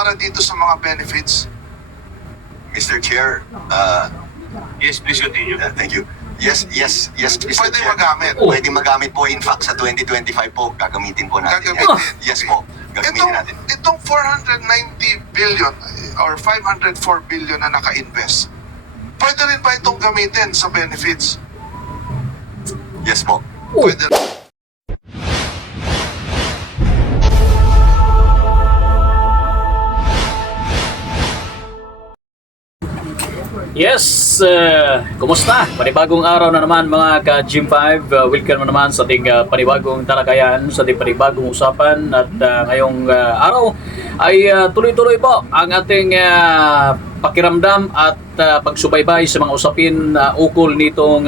para dito sa mga benefits? Mr. Chair, Yes, please continue. thank you. Yes, Mr. Pwede Chair. magamit. Pwede magamit po. In fact, sa 2025 po, gagamitin po natin. Gagamitin. Yes po, gagamitin natin. Itong 490 billion or 504 billion na naka-invest, pwede rin ba itong gamitin sa benefits? Yes po. Pwede. Yes, kumusta? Panibagong araw na naman mga ka-Gym 5. Welcome naman sa ating panibagong talakayan, sa ating panibagong usapan. At ngayong araw ay tuloy-tuloy po ang ating pakiramdam at pagsubaybay sa mga usapin ukol nitong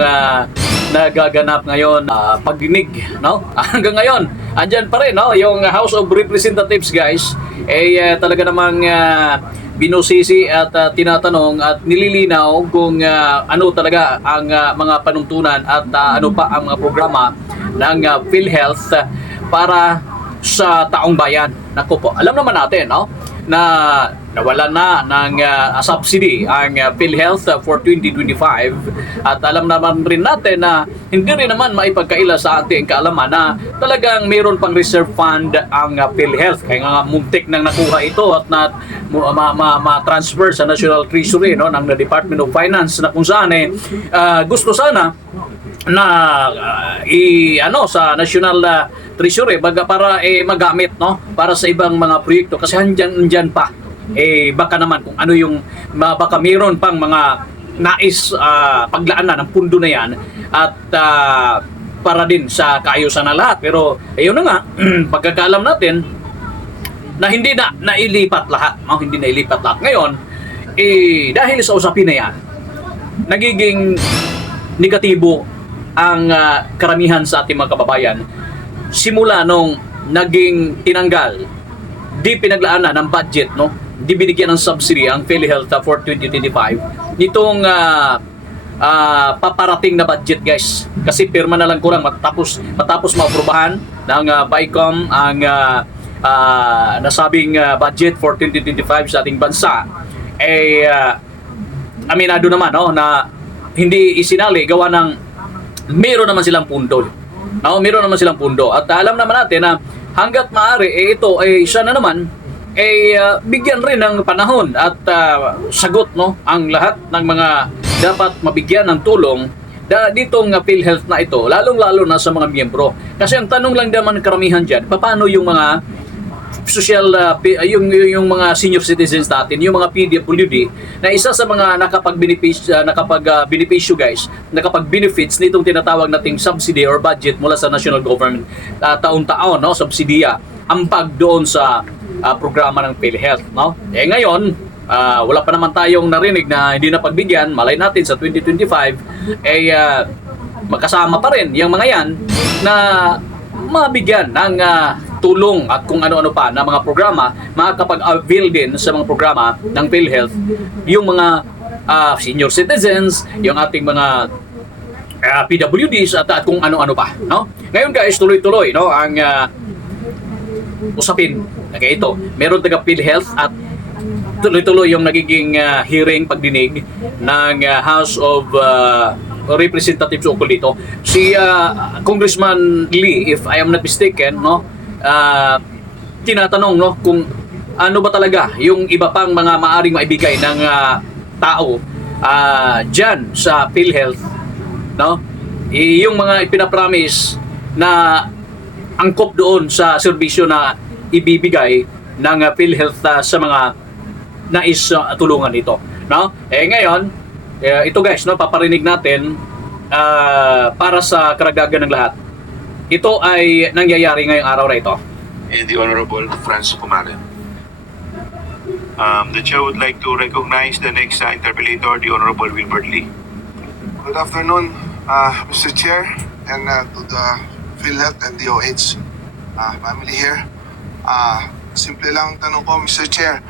nagaganap ngayon pagdinig, no? Hanggang ngayon, andyan pa rin, no? Yung House of Representatives, guys, talaga namang binusisi at tinatanong at nililinaw kung ano talaga ang mga panuntunan at ano pa ang mga programa ng PhilHealth para sa taong bayan. Naku po, alam naman natin, no, na nawalan na ng subsidy ang PhilHealth for 2025 at alam naman rin natin na hindi rin naman maipagkaila sa ating kaalaman na talagang mayroon pang reserve fund ang PhilHealth, kaya nga muntik nang nakuha ito at na ma-transfer sa National Treasury, no, ng Department of Finance, na kung saan gusto sana na sa National Treasury para magamit, no, para sa ibang mga proyekto kasi andyan pa baka naman kung ano yung baka mayroon pang mga nais paglaanan ng pundo na yan at para din sa kaayusan ng lahat. Pero ayun na nga, pagkakaalam natin na hindi na nailipat lahat, no? Hindi na ilipat lahat ngayon dahil sa usapin na yan, nagiging negatibo ang karamihan sa ating mga kababayan simula nung naging tinanggal, di pinaglaanan ng budget, no, di binigyan ng subsidy ang PhilHealth for 2025 nitong paparating na budget, guys, kasi pirma na lang kulang matapos maaprubahan ng BICOM ang nasabing budget for 2025 sa ating bansa. Aminado naman, no, na hindi isinali gawa ng meron naman silang pundo, no, meron naman silang pundo at alam naman natin na hanggat maaari ito sana naman bigyan rin ng panahon at sagot, no, ang lahat ng mga dapat mabigyan ng tulong ditong PhilHealth na ito, lalong-lalo na sa mga miyembro. Kasi ang tanong lang naman karamihan dyan, paano yung mga social, yung mga senior citizens natin, yung mga PWD, na isa sa mga nakapag-benepisyo, guys, nakapag-benefits nitong tinatawag nating subsidy or budget mula sa national government taon-taon, no, subsidiya ampag doon sa programa ng PhilHealth, no? Ngayon, wala pa naman tayong narinig na hindi na pagbigyan. Malay natin sa 2025 magkasama pa rin yung mga yan na mabigyan ng tulong at kung ano-ano pa na mga programa, makakapag-avail din sa mga programa ng PhilHealth yung mga senior citizens, yung ating mga PWDs at kung ano-ano pa, no? Ngayon, guys, tuloy-tuloy, no, ang usapin. Okay, ito, meron taga PhilHealth at tuloy-tuloy yung nagiging hearing, pagdinig ng House of Representatives ukol dito. Si Congressman Lee, if I am not mistaken, no, tinatanong, no, kung ano ba talaga yung iba pang mga maaring maibigay ng tao dyan sa PhilHealth, no, yung mga ipinapromise na angkop doon sa serbisyo na ibibigay ng PhilHealth sa mga nais tulungan nito, no? Ngayon, ito, guys, no, paparinig natin para sa karagdagan ng lahat. Ito ay nangyayari ngayong araw na ito. And the Honorable Franz Pumaren. The Chair would like to recognize the next interpellator, the Honorable Wilbert Lee. Good afternoon, Mr. Chair, and to the PhilHealth and DOH family here. Simple lang tanong ko, Mr. Chair.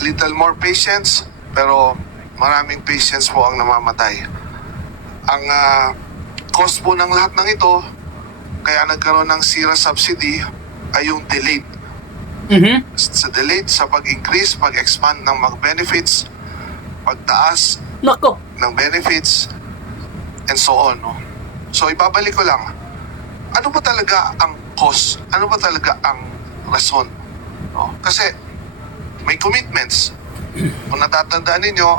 Little more patience, pero maraming patience po ang namamatay. Ang cost po ng lahat ng ito, kaya nagkaroon ng SIRA subsidy, ay yung delayed sa delay sa pag-increase, pag-expand ng mga benefits, pagtaas Nako. ng benefits, and so on. No? So ibabalik ko lang, ano ba talaga ang cause? Ano ba talaga ang rason? No? Kasi may commitments. Kung natatandaan ninyo,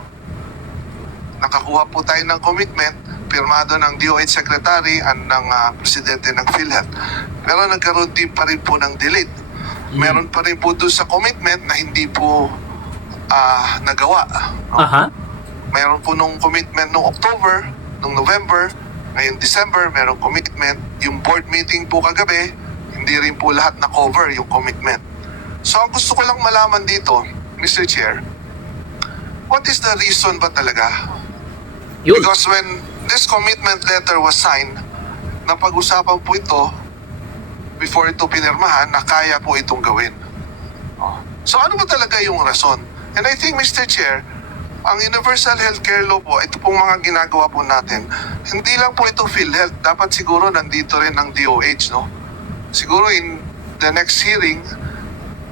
nakakuha po tayo ng commitment, pirmado ng DOH Secretary at ng Presidente ng PhilHealth. Pero nagkaroon din pa rin po ng delay. Meron pa rin po doon sa commitment na hindi po nagawa. No? Aha. Mayroon po nung commitment nung October, nung November, ngayon December, mayroong commitment. Yung board meeting po kagabi, hindi rin po lahat na-cover yung commitment. So ang gusto ko lang malaman dito, Mr. Chair, what is the reason ba talaga? Yun. Because when this commitment letter was signed, napag-usapan po ito before ito pinirmahan na kaya po itong gawin. So ano ba talaga yung rason? And I think, Mr. Chair, ang Universal Healthcare Law po, ito pong mga ginagawa po natin, hindi lang po ito PhilHealth, dapat siguro nandito rin ang DOH, no? Siguro in the next hearing,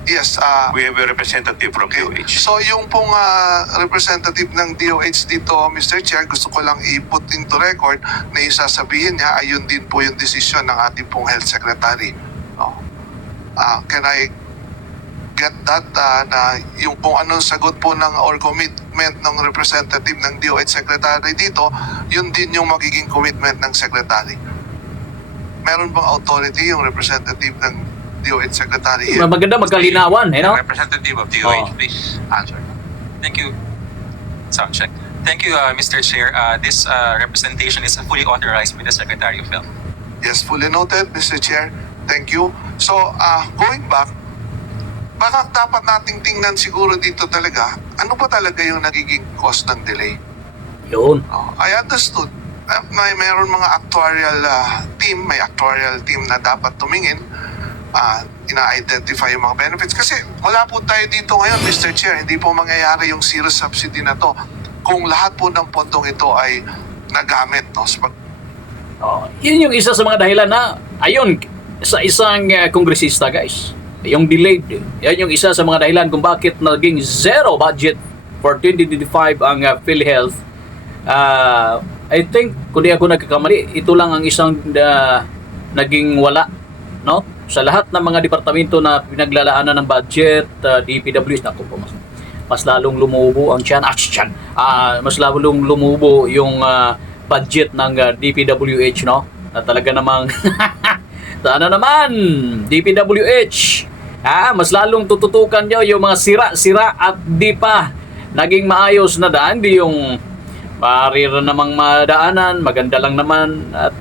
yes, We have a representative from DOH. so yung pong representative ng DOH dito, Mr. Chair, gusto ko lang i-put into record na yung sasabihin niya, ayun din po yung desisyon ng ating pong Health Secretary. No? Can I get that na yung kung anong sagot po ng or commitment ng representative ng DOH Secretary dito, yun din yung magiging commitment ng Secretary. Meron bang authority yung representative ng DOH Secretary here? Maganda magkalinawan, no? Representative of DOH, Oh. please answer. Thank you. Sound check. Thank you, Mr. Chair. This representation is fully authorized by the Secretary of Health. Yes, fully noted, Mr. Chair. Thank you. So, going back, baka dapat nating tingnan siguro dito talaga, ano ba talaga yung nagiging cause ng delay? Yun. I understood. Mayroon mga actuarial team, may actuarial team na dapat tumingin, ina-identify yung mga benefits. Kasi wala po tayo dito ngayon, Mr. Chair, hindi po mangyayari yung zero subsidy na to kung lahat po ng pondong ito ay nagamit. No? So, Yun yung isa sa mga dahilan na, ayun, sa isang kongresista, guys. Yung delayed, yan yung isa sa mga dahilan kung bakit naging zero budget for 2025 ang PhilHealth. I think, kung di ako nagkakamali, ito lang ang isang naging wala, no? Sa lahat ng mga departamento na pinaglalaanan ng budget, DPWH, naku po, mas lalong lumubo ang mas lalong lumubo yung budget ng DPWH, no? Na talaga namang sana naman DPWH, mas lalong tututukan nyo yung mga sira-sira at di pa naging maayos na daan, di yung parira namang madaanan, maganda lang naman at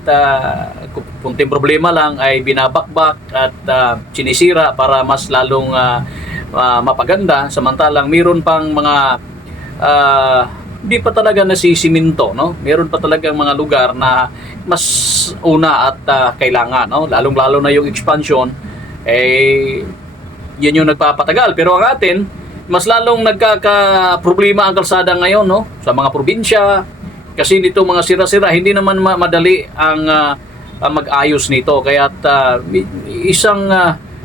kunting problema lang ay binabakbak at sinisira para mas lalong mapaganda, samantalang meron pang mga di pa talaga nasisiminto, no? Meron pa talagang mga lugar na mas una at kailangan, no? Lalong-lalo na yung expansion, yan yung nagpapatagal. Pero ang atin, mas lalong nagkaka-problema ang kalsada ngayon, no? Sa mga probinsya, kasi nito mga sira-sira, hindi naman madali ang mag-ayos nito. Kaya isang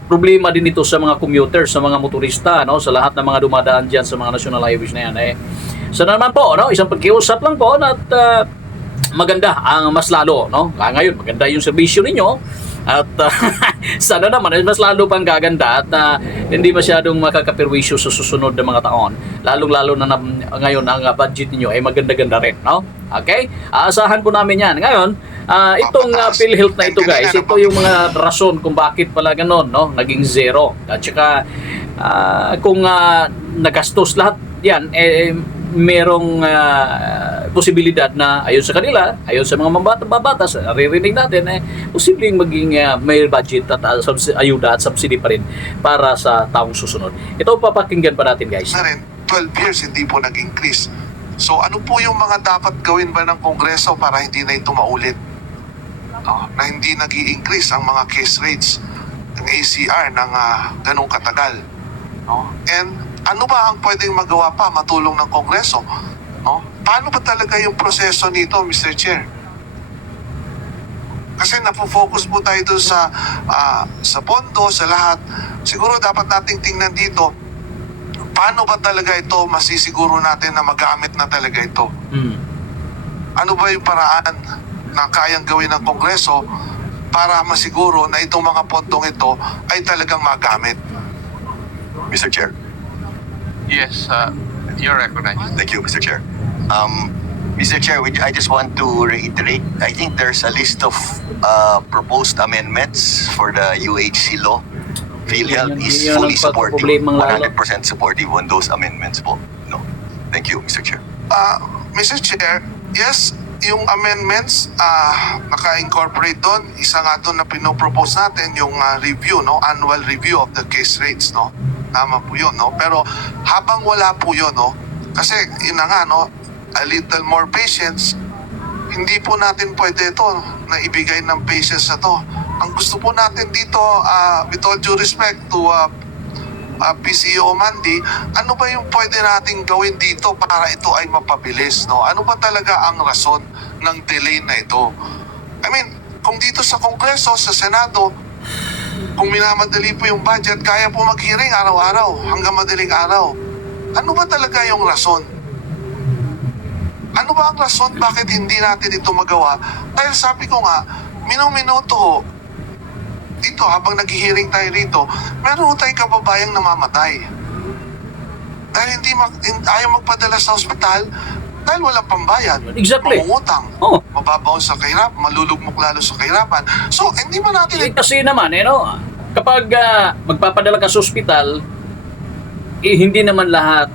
problema din ito sa mga commuters, sa mga motorista, no? Sa lahat ng mga dumadaan dyan sa mga national highways na yan. Sana naman po, no? Isang pagkiusap lang po at maganda ang mas lalo, no? Ngayon, maganda yung serbisyo ninyo at sana naman mas lalo pang gaganda at hindi masyadong makakapirwisyo sa susunod na mga taon. Lalong-lalo na ngayon ang budget ninyo ay maganda-ganda rin, no? Okay? Aasahan po namin yan. Ngayon, itong PhilHealth na ito, guys, ito yung mga rason kung bakit pala ganon, no? Naging zero. At saka, kung nagastos lahat yan, merong posibilidad na ayon sa kanila, ayon sa mga mababatas, naririnig natin, posibleng maging may budget at ayuda at subsidy pa rin para sa taong susunod. Ito papakinggan pa natin, guys. Na rin, 12 years hindi po nag-increase. So ano po yung mga dapat gawin ba ng Kongreso para hindi na ito maulit? No? Na hindi nag-i-increase ang mga case rates ng ACR ng ganong katagal. No? And ano ba ang pwedeng magawa pa matulong ng Kongreso? No? Paano ba talaga yung proseso nito, Mr. Chair? Kasi napofocus po tayo doon sa pondo, sa lahat. siguro dapat nating tingnan dito, paano ba talaga ito masisiguro natin na magamit na talaga ito? Hmm. Ano ba yung paraan na kayang gawin ng Kongreso para masiguro na itong mga pondong ito ay talagang magamit? Mr. Chair. Yes, you're recognized. Thank you, Mr. Chair. Mr. Chair, I just want to reiterate, I think there's a list of proposed amendments for the UHC law. PhilHealth is Yan ang fully supportive, pagproblemang lalo. 100% supportive on those amendments po. No. Thank you, Mr. Chair. Mr. Chair, yes, yung amendments naka-incorporate doon. Isa nga doon na pinopropose natin yung review, no, annual review of the case rates, no. Tama po yun, no. Pero habang wala po yun, no, kasi yun na nga, no, a little more patience, hindi po natin pwede ito na ibigay ng patience na to. Ang gusto po natin dito, with all due respect to PCO Mandy, ano ba yung pwede nating gawin dito para ito ay mapabilis, no? Ano ba talaga ang rason ng delay na ito? I mean, kung dito sa Kongreso, sa Senado, kung minamadali po yung budget, kaya po mag-hearing araw-araw hanggang madaling araw. Ano ba talaga yung rason? Ano ba ang rason bakit hindi natin ito magawa? Dahil sabi ko nga, minuto ho, dito habang nag-hearing tayo rito, meron ho tayong kababayang namamatay. Dahil ayaw magpadala sa ospital dahil walang pambayad. Exactly. Mangungutang. Oh. Mababaw sa kahirapan, malulugmok lalo sa kahirapan. So, hindi ba natin Kasi naman, no, kapag magpapadala ka sa ospital, hindi naman lahat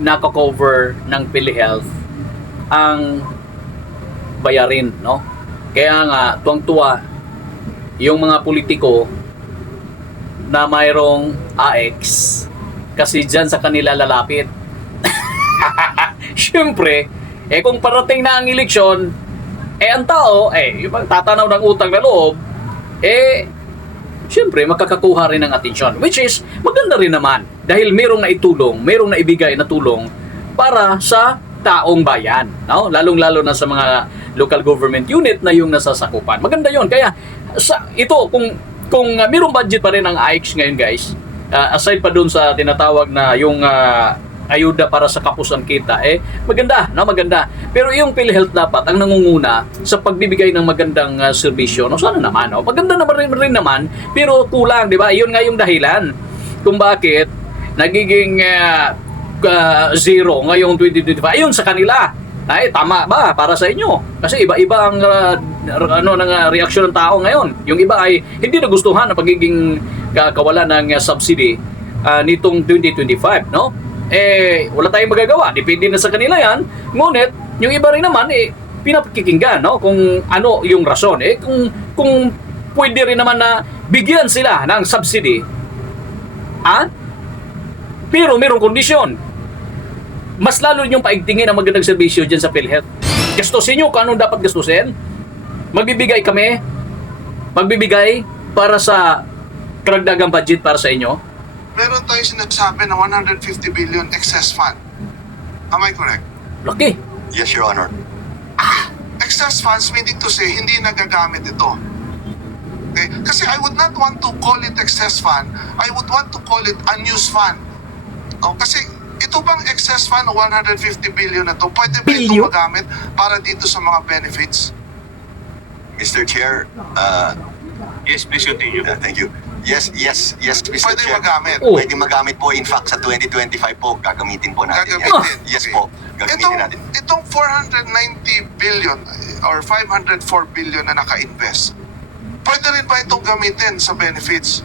nako-cover ng PhilHealth ang bayarin, no? Kaya nga, tuwang-tuwa yung mga politiko na mayroong AX kasi dyan sa kanila lalapit. Siyempre, kung parating na ang eleksyon, ang tao, yung tatanaw ng utang na loob, siyempre, makakakuha rin ng atensyon. Which is, maganda rin naman. Dahil merong naibigay na tulong para sa taong bayan. No? Lalong-lalo na sa mga local government unit na yung nasasakupan. Maganda yon. Kaya, kung merong budget pa rin ang AIX ngayon, guys, aside pa dun sa tinatawag na yung ayuda para sa kapusan kita, maganda, no? Maganda. Pero yung PhilHealth dapat ang nangunguna sa pagbibigay ng magandang serbisyo. No? Sana naman, no? Maganda naman rin naman, pero kulang, di ba? Iyon nga yung dahilan kung bakit nagiging zero ngayong 2025. Ayun sa kanila. Tama ba para sa inyo? Kasi iba-iba ang reaksyon ng tao ngayon. Yung iba ay hindi nagustuhan ang pagiging kawalan ng subsidy nitong 2025, no? Wala tayong magagawa. Depende na sa kanila yan. Ngunit, yung iba rin naman, pinapakikinggan, no? Kung ano yung rason. Kung pwede rin naman na bigyan sila ng subsidy, pero mayroong kondisyon. Mas lalo yung paigtingin ang magandang serbisyo dyan sa PhilHealth. Gastusin nyo kung anong dapat gastusin. Magbibigay kami. Magbibigay para sa karagdagang budget para sa inyo. meron tayong sinasabi na 150 billion excess fund. Am I correct? Laki. Yes, Your Honor. Excess funds meaning to say hindi nagagamit ito. Okay? Kasi I would not want to call it excess fund. I would want to call it unused fund. Kasi ito bang excess fund o 150 billion na to, pwede ba ito magamit para dito sa mga benefits? Mr. Chair, Yes, please continue. thank you. Yes, Mr. Pwede Chair. magamit. Oh. Pwede magamit po. In fact, sa 2025 po, gagamitin po natin yan. Gagamitin. Yes Okay. po, gagamitin natin. Itong 490 billion or 504 billion na naka-invest, pwede rin ba itong gamitin sa benefits?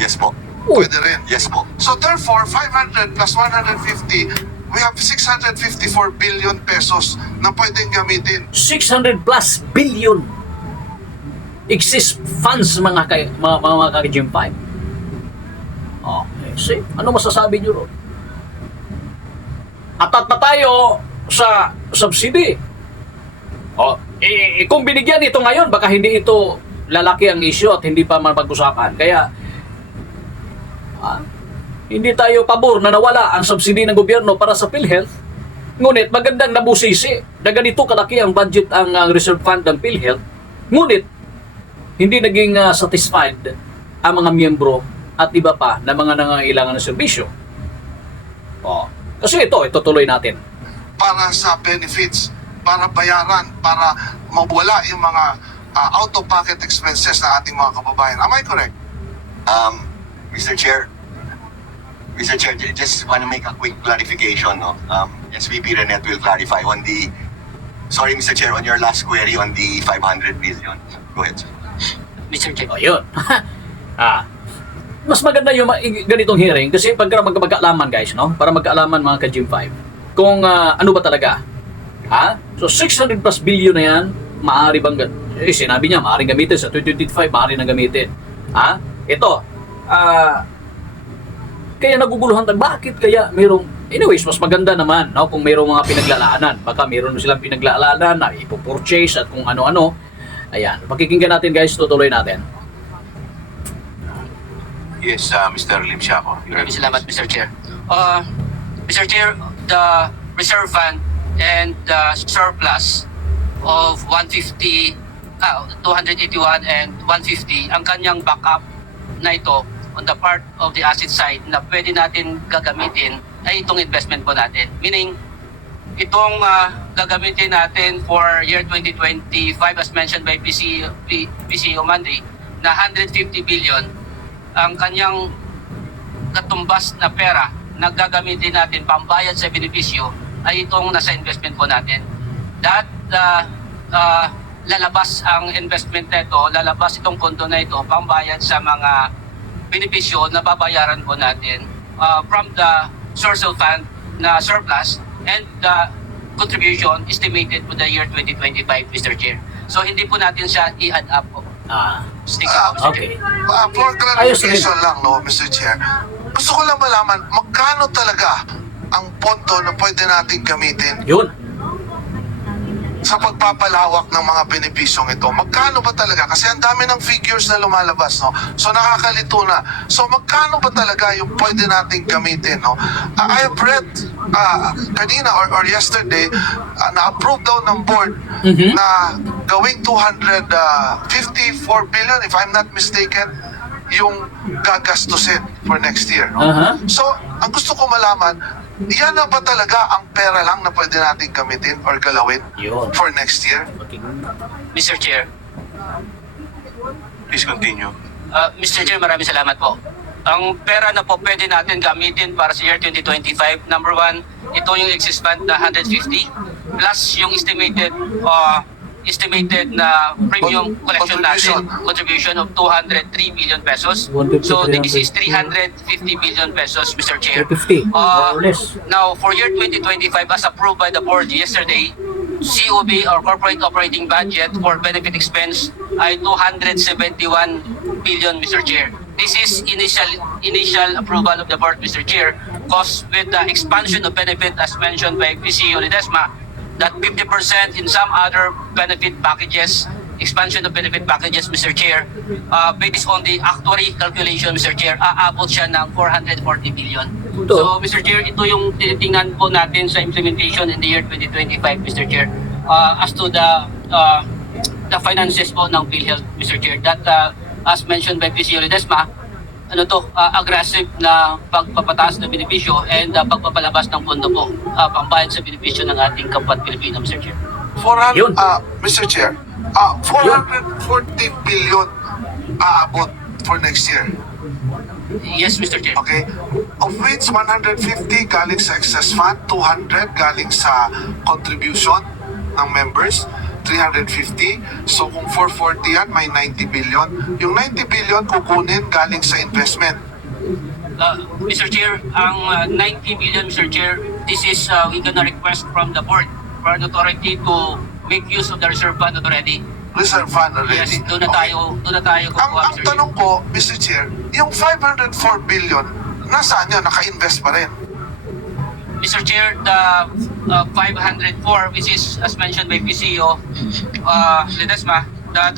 Yes po. Pwede rin. Yes po. So therefore, 500 plus 150, we have 654 billion pesos na pwedeng gamitin. 600 plus billion exist funds mga ka-Gym 5. See, ano masasabi nyo ron? Atat na tayo sa subsidy. Kung binigyan ito ngayon, baka hindi ito lalaki ang issue at hindi pa mapag-usapan. Kaya, hindi tayo pabor na nawala ang subsidy ng gobyerno para sa PhilHealth. Ngunit magandang nabusisi na ganito kalaki ang budget ang reserve fund ng PhilHealth. Ngunit hindi naging satisfied ang mga miyembro at iba pa na mga nangangailangan ng serbisyo. Kasi ito tuloy natin. Para sa benefits, para bayaran, para mawala yung mga out-of-pocket expenses ng ating mga kababayan. Am I correct? Mr. Chair, just want to make a quick clarification. No? SVP Renet will clarify on the, sorry Mr. Chair, on your last query on the 500 billion. Go ahead, sir. Mr. Chair. O yun. Mas maganda yung ganitong hearing kasi pagka magkaalaman guys, no? Para magkaalaman mga ka-Gym 5 kung ano ba talaga. So 600 plus billion na yan, maaari bang sinabi niya, maaaring gamitin sa 2025, maaari nang gamitin. Ito, kaya naguguluhan tayo, bakit kaya mayroong, anyways, mas maganda naman, no? Kung mayroong mga pinaglalaanan, baka mayroon silang pinaglalaanan na ipopurchase at kung ano-ano. Ayan, pakikinggan natin guys, tutuloy natin. Yes, Mr. Lim Siaco. Maraming salamat, Mr. Chair. Mr. Chair, the reserve fund and the surplus of 281 and 150, ang kanyang backup na ito on the part of the asset side na pwede natin gagamitin ay itong investment po natin. Meaning, itong gagamitin natin for year 2025 as mentioned by PCO Mandy na 150 billion ang kanyang katumbas na pera na gagamitin natin pambayad sa benepisyo ay itong nasa investment po natin. That lalabas ang investment na ito, lalabas itong pondo na ito pambayad sa mga benepisyo na babayaran po natin from the source of fund na surplus and the contribution estimated for the year 2025, Mr. Chair. So hindi po natin siya i-add up po. Stick up, Mr. Okay. Chair. For clarification lang, no, Mr. Chair. Gusto ko lang malaman, magkano talaga ang pondo na pwede natin gamitin Yun. sa pagpapalawak ng mga benepisyong ito? Magkano ba talaga? Kasi ang dami ng figures na lumalabas, no? So nakakalito na. So magkano ba talaga yung pwede nating gamitin, no? I have read kanina or yesterday, na-approve daw ng board na gawing 254 billion, if I'm not mistaken, yung gagastusin for next year, no? So, ang gusto ko malaman, yan na ba talaga ang pera lang na pwede natin gamitin or galawin Yun. for next year? Mr. Chair. Please continue. Mr. Chair, maraming salamat po. Ang pera na po pwede natin gamitin para sa year 2025, number one, ito yung excess fund na 150 plus yung estimated na premium collection natin, contribution of 203 billion pesos. So this is 350 billion pesos, Mr. Chair. 350, more or less. Now, for year 2025, as approved by the board yesterday, COB or corporate operating budget for benefit expense ay 271 billion, Mr. Chair. This is initial approval of the board, Mr. Chair, because with the expansion of benefit as mentioned by PCO Ledesma, that 50% in some other benefit packages, expansion of benefit packages, Mr. Chair, based on the actuary calculation, Mr. Chair, aabot siya ng 440 billion. So, Mr. Chair, ito yung tinitingnan po natin sa implementation in the year 2025, Mr. Chair, as to the finances po ng PhilHealth, Mr. Chair, that as mentioned by PCO Ledesma, aggressive na pagpapataas ng benepisyo and pagpapalabas ng pondo po pambayad sa benepisyo ng ating kapwa Pilipino, Mr. Chair. 'Yun. Mr. Chair, 440 billion aabot for next year. Yes, Mr. Chair. Okay? Of which 150 galing sa excess fund, 200 galing sa contribution ng members, 350. So kung 440 yan, may 90 billion. Yung 90 billion kukunin galing sa investment. Mr. Chair, ang 90 billion, Mr. Chair, this is we gonna request from the board for an authority to make use of the reserve fund already. Reserve fund already. Yes, doon na tayo Ang kukuha, Mr. Chair. tanong ko, Mr. Chair, yung 504 billion, nasaan yun? Naka-invest pa rin. Mr. Chair, the 504, which is as mentioned by PCO Ledesma, that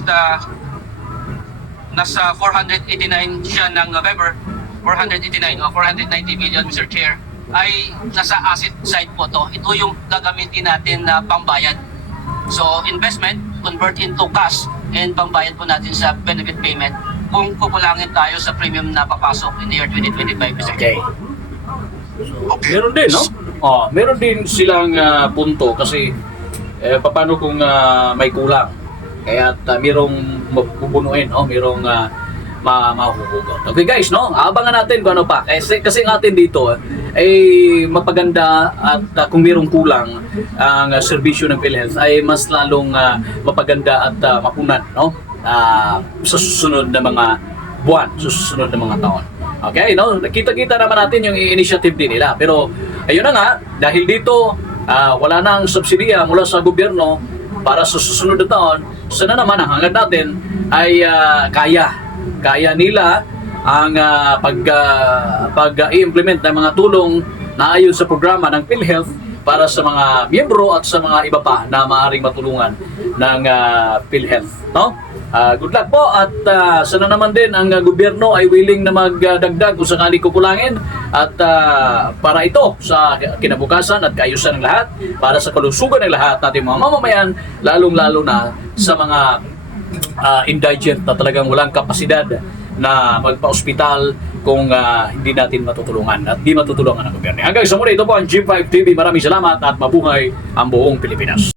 nasa 489 siya ng November, 489 o 490 billion, Mr. Chair, ay nasa asset side po to. Ito yung gagamitin natin na pambayad. So, investment, convert into cash, and pambayad po natin sa benefit payment. kung kukulangin tayo sa premium na papasok in the year 2025, Mr. Okay. Chair. Okay. Meron din, no? Meron din silang punto kasi paano kung may kulang. Kaya merong mapupunuin, no? Merong mahuhugot. Okay guys, no? Abangan natin kung ano pa. Kasi ang atin dito ay mapaganda at kung merong kulang ang serbisyo ng PhilHealth ay mas lalong mapaganda at mapunan, no? Sa susunod na mga buwan, sa susunod na mga taon. Okay, no? Kita-kita naman natin yung initiative din nila. Pero ayun na nga, dahil dito wala nang subsidiya mula sa gobyerno para sa susunod na taon, sana naman ang hangad natin ay kaya nila ang pag-i-implement ng mga tulong na ayon sa programa ng PhilHealth para sa mga miyembro at sa mga iba pa na maaaring matulungan ng PhilHealth, no? Good luck po at sana naman din ang gobyerno ay willing na magdagdag kung sakali kukulangin at para ito sa kinabukasan at kaayusan ng lahat, para sa kalusugan ng lahat natin mga mamamayan, lalong-lalo na sa mga indigent na talagang walang kapasidad na magpa-ospital kung hindi natin matutulungan at di matutulungan ng gobyerno. Hanggang sa muli, ito po ang G5 TV. Maraming salamat at mabuhay ang buong Pilipinas.